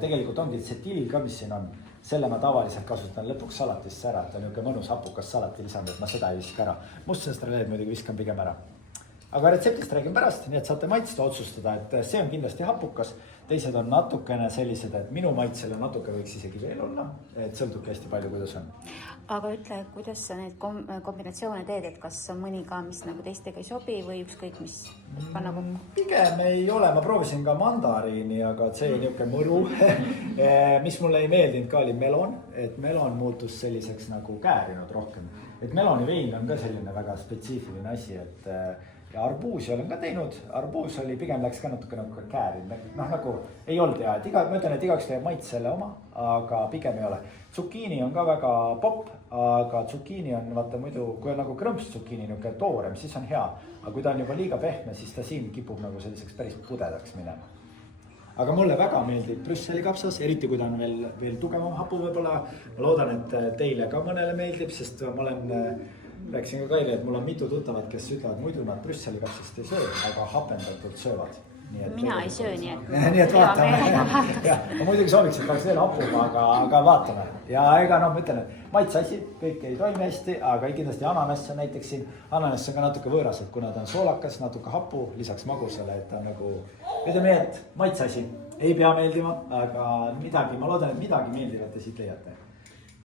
Tegelikult ongi see till ka, mis siin on, selle ma tavaliselt kasutan lõpuks salatisse ära, et on niisugune mõnus hapukas salati lisand, et ma seda ei viska ära. Mustsestraleed muidugi viskan pigem ära. Aga retseptist räägin pärast, nii et saate maitsta otsustada, et see on kindlasti hapukas. Teised on natukene sellised, et minu maitsele natuke võiks isegi veel olla, et sõltubki hästi palju, kuidas on. Aga ütle, kuidas sa need kombinatsioone teed, et kas on mõni ka, mis nagu teistega ei sobi või ükskõik, mis panna kokku? Pigem ei ole, ma proovisin ka mandariini, aga see niisugune mõru. Mis mulle ei meeldinud ka oli melon, et melon muutus selliseks nagu käärinud rohkem. Et meloni vein on ka selline väga spetsiifiline asi, et ja arbuusi olen ka teinud, arbuus oli pigem läks ka natuke nagu käärid, nagu ei olnud hea, et ma ütlen, et igaks teeb maitsele oma, aga pigem ei ole. Tsukiini on ka väga popp, aga tsukiini on vaata muidu, kui on nagu krõmps tsukiini niuke toorem, siis on hea, aga kui ta on juba liiga pehme, siis ta siin kipub nagu selliseks päris pudedaks minema. Aga mulle väga meeldib Brüsseli kapsas, eriti kui ta on veel tugevam hapu võib-olla. Ma loodan, et teile ka mõnele meeldib, sest ma rääkisin ka Kaile, et mul on mitu tuttavat, kes ütlevad, muidu nad Brüsseli kapsast ei söö, aga hapendatult söövad. Mina ei söö, nii et vaatame. Ma muidugi sooviks, et oleks veel hapuga, aga vaatame. Ja ega ma ütlen, et maitseasi, kõik ei toimi hästi, aga kindlasti ananass on näiteks siin. Ananass on ka natuke võõras, et kuna ta on soolakas, natuke hapu, lisaks magusale, et ta on nagu, ütleme nii, et maitseasi ei pea meeldima, aga midagi, ma loodan, et midagi meeldivat te siit leiate.